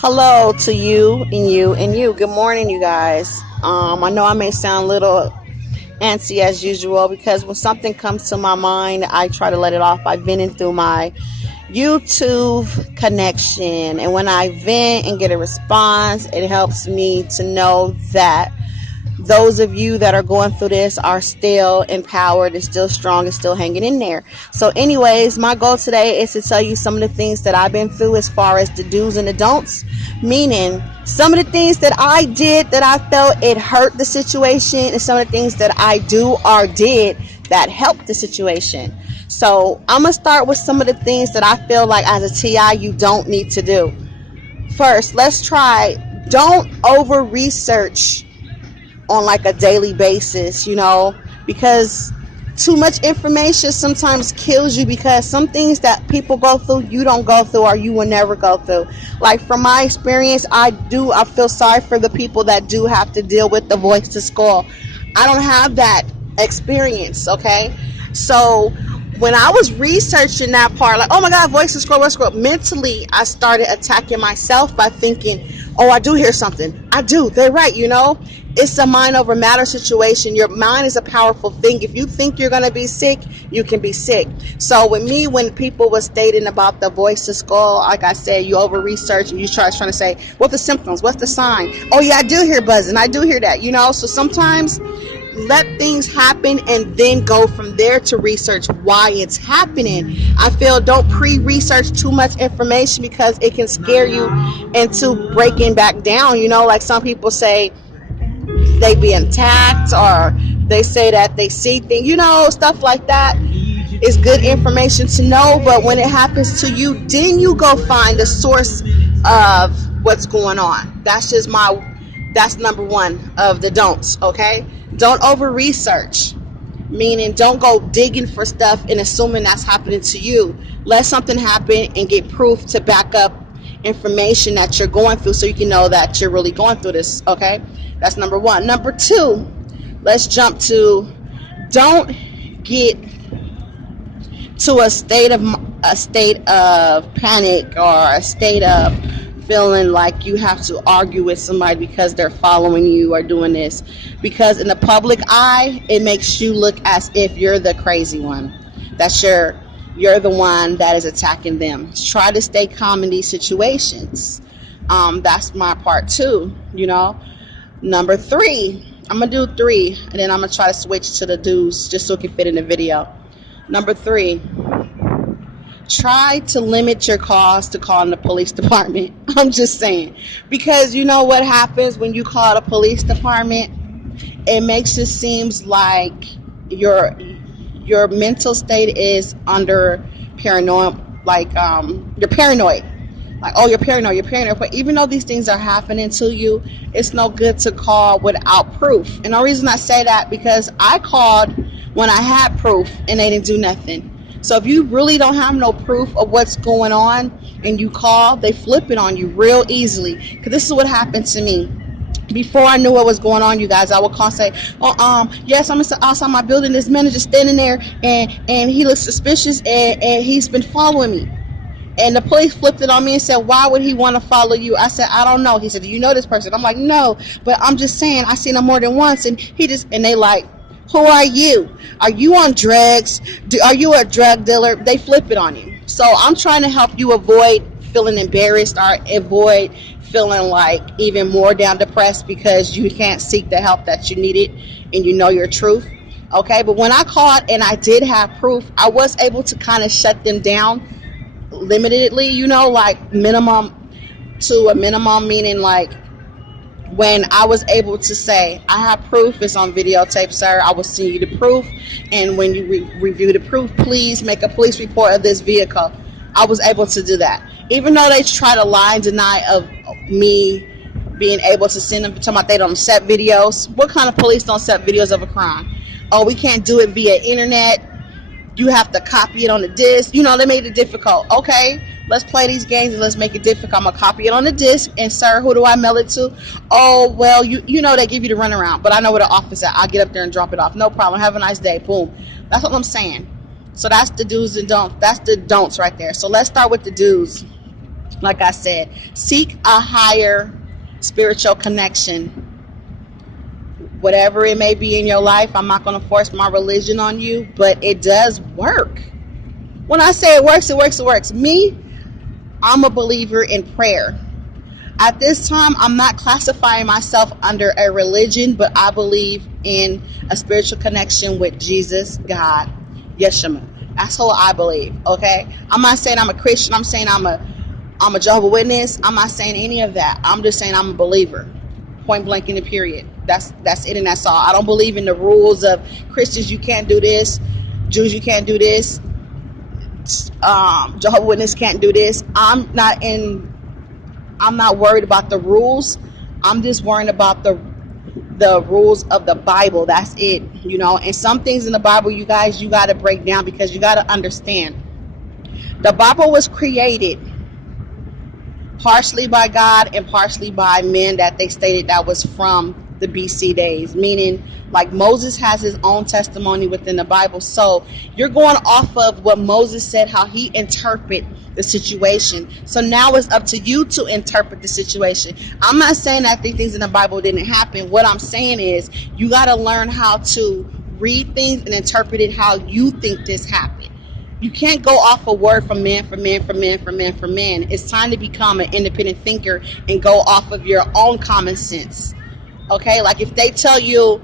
Hello to you and you and you. Good morning, you guys. I know I may sound a little antsy as usual because when something comes to my mind, I try to let it off by venting through my YouTube connection. And when I vent and get a response, it helps me to know that those of you that are going through this are still empowered and still strong and still hanging in there. So anyways, my goal today is to tell you some of the things that I've been through as far as the do's and the don'ts, meaning some of the things that I did that I felt it hurt the situation, and some of the things that I do or did that helped the situation. So I'm going to start with some of the things that I feel like as a TI you don't need to do. First, let's try, don't over research on like a daily basis, because too much information sometimes kills you, because some things that people go through you don't go through or you will never go through. Like from my experience, I feel sorry for the people that do have to deal with the voice to skull. I don't have that experience, okay? So when I was researching that part, like, oh my God, voice to scroll, mentally I started attacking myself by thinking, oh, I do hear something. I do. They're right, It's a mind over matter situation. Your mind is a powerful thing. If you think you're going to be sick, you can be sick. So with me, when people were stating about the voice to skull, like I said, you over research and you trying to say, what's the symptoms? What's the sign? Oh yeah, I do hear buzzing. I do hear that, So sometimes let things happen and then go from there to research why it's happening. I feel don't pre-research too much information because it can scare you into breaking back down. Like some people say they be attacked, or they say that they see things, stuff like that is good information to know. But when it happens to you, then you go find the source of what's going on. That's number one of the don'ts, okay? Don't over research, meaning don't go digging for stuff and assuming that's happening to you. Let something happen and get proof to back up information that you're going through so you can know that you're really going through this, okay? That's number one. Number two, let's jump to, don't get to a state of panic or a state of feeling like you have to argue with somebody because they're following you or doing this, because in the public eye it makes you look as if you're the crazy one, that you're the one that is attacking them. Try to stay calm in these situations. That's my part two. Number three, I'm gonna do three and then I'm gonna try to switch to the do's just so it can fit in the video. Number three, try to limit your calls to calling the police department. I'm just saying, because you know what happens when you call the police department? It makes it seems like your mental state is under paranoia, like you're paranoid. Like, oh, you're paranoid. But even though these things are happening to you, it's no good to call without proof. And the reason I say that, because I called when I had proof and they didn't do nothing. So if you really don't have no proof of what's going on and you call, they flip it on you real easily. Because this is what happened to me. Before I knew what was going on, you guys, I would call and say, oh, yes, I'm outside my building. This man is just standing there and he looks suspicious and he's been following me. And the police flipped it on me and said, why would he want to follow you? I said, I don't know. He said, do you know this person? I'm like, no, but I'm just saying, I seen him more than once. And they like, who are you? Are you on drugs? Are you a drug dealer? They flip it on you. So I'm trying to help you avoid feeling embarrassed or avoid feeling like even more down depressed because you can't seek the help that you needed and you know your truth. Okay, but when I called and I did have proof, I was able to kind of shut them down limitedly, like minimum to a minimum, meaning like when I was able to say, I have proof, it's on videotape, sir, I will send you the proof, and when you review the proof, please make a police report of this vehicle. I was able to do that. Even though they try to lie and deny of me being able to send them, talking about they don't set videos. What kind of police don't set videos of a crime? Oh, we can't do it via internet. You have to copy it on the disc. They made it difficult. Okay, let's play these games and let's make it difficult. I'm going to copy it on the disc. And, sir, who do I mail it to? Oh, well, you know they give you the runaround. But I know where the office is at. I'll get up there and drop it off. No problem. Have a nice day. Boom. That's what I'm saying. So that's the do's and don'ts. That's the don'ts right there. So let's start with the do's. Like I said, seek a higher spiritual connection. Whatever it may be in your life, I'm not going to force my religion on you, but it does work. When I say it works, it works, it works. Me, I'm a believer in prayer. At this time, I'm not classifying myself under a religion, but I believe in a spiritual connection with Jesus, God, Yeshua. That's what I believe, okay? I'm not saying I'm a Christian. I'm saying I'm a Jehovah's Witness. I'm not saying any of that. I'm just saying I'm a believer. Point blank in the period. That's it and that's all. I don't believe in the rules of Christians, you can't do this. Jews, you can't do this. Jehovah's Witness can't do this. I'm not worried about the rules. I'm just worried about the rules of the Bible. That's it, and some things in the Bible, you guys, you got to break down, because you got to understand the Bible was created partially by God and partially by men that they stated that was from the BC days, meaning like Moses has his own testimony within the Bible. So you're going off of what Moses said, how he interpreted the situation. So now it's up to you to interpret the situation. I'm not saying that the things in the Bible didn't happen. What I'm saying is you got to learn how to read things and interpret it how you think this happened. You can't go off a word from man. It's time to become an independent thinker and go off of your own common sense. Okay, like if they tell you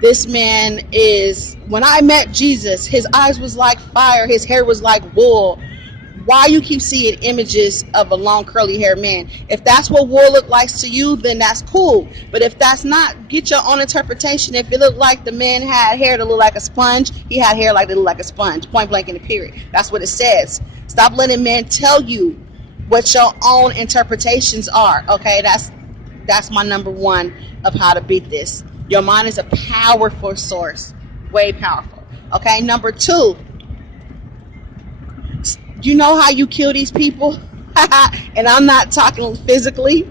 this man is, when I met Jesus, his eyes was like fire, his hair was like wool. Why you keep seeing images of a long curly haired man? If that's what wool look like to you, then that's cool. But if that's not, get your own interpretation. If it looked like the man had hair that looked like a sponge, he had hair like that looked like a sponge. Point blank in the period. That's what it says. Stop letting men tell you what your own interpretations are. Okay, that's my number one of how to beat this. Your mind is a powerful source, way powerful. Okay, number two, you know how you kill these people? And I'm not talking physically,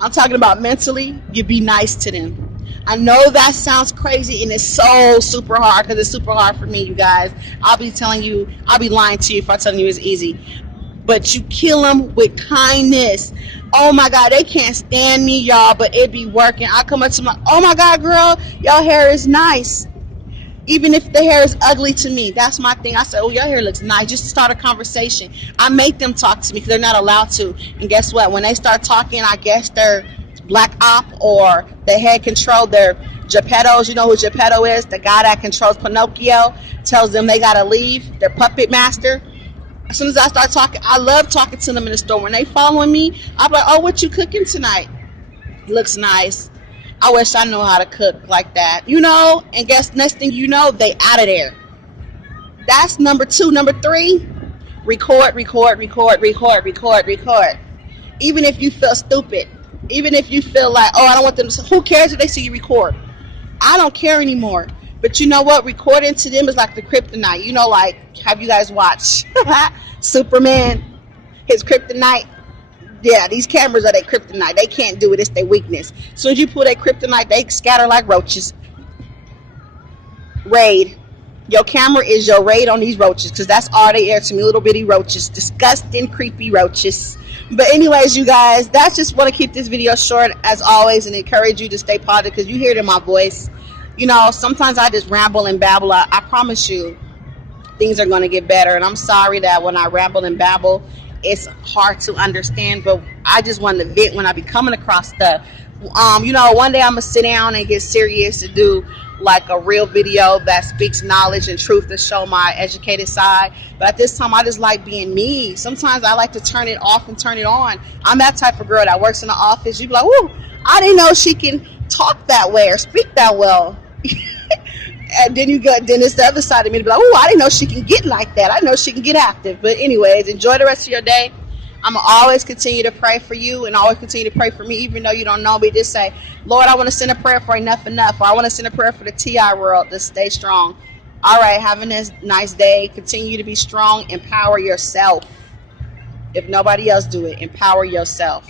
I'm talking about mentally. You be nice to them. I know that sounds crazy and it's so super hard, because it's super hard for me, you guys. I'll be lying to you if I'm telling you it's easy. But you kill them with kindness. Oh my God, they can't stand me, y'all, but it be working. I come up to my, oh my God, girl, your hair is nice. Even if the hair is ugly to me, that's my thing. I say, oh, your hair looks nice. Just to start a conversation. I make them talk to me because they're not allowed to. And guess what? When they start talking, I guess they're black op or they head control their Geppettos. You know who Geppetto is? The guy that controls Pinocchio, tells them they got to leave. Their puppet master. As soon as I start talking, I love talking to them in the store. When they following me, I'm like, oh, what you cooking tonight? Looks nice. I wish I knew how to cook like that, and guess next thing you know, they out of there. That's number two. Number three, record. Even if you feel stupid, even if you feel like, oh, I don't want them to, who cares if they see you record? I don't care anymore. But you know what? Recording to them is like the kryptonite. Like, have you guys watched Superman, his kryptonite? Yeah, these cameras are their kryptonite. They can't do it. It's their weakness. As soon as you pull their kryptonite, they scatter like roaches. Raid. Your camera is your raid on these roaches, because that's all they are to me, little bitty roaches. Disgusting, creepy roaches. But anyways, you guys, that's just want to keep this video short, as always, and encourage you to stay positive, because you hear it in my voice. Sometimes I just ramble and babble. I promise you, things are going to get better. And I'm sorry that when I ramble and babble, it's hard to understand, but I just wanted to vent when I be coming across stuff. One day I'm gonna sit down and get serious to do like a real video that speaks knowledge and truth to show my educated side. But at this time, I just like being me. Sometimes I like to turn it off and turn it on. I'm that type of girl that works in the office. You be like, "Whoa, I didn't know she can talk that way or speak that well." And then it's the other side of me to be like, oh, I didn't know she can get like that. I know she can get active. But anyways, enjoy the rest of your day. I'm going to always continue to pray for you and always continue to pray for me, even though you don't know me. Just say, Lord, I want to send a prayer for Enough. Or I want to send a prayer for the TI world to stay strong. All right, have a nice day. Continue to be strong. Empower yourself. If nobody else do it, empower yourself.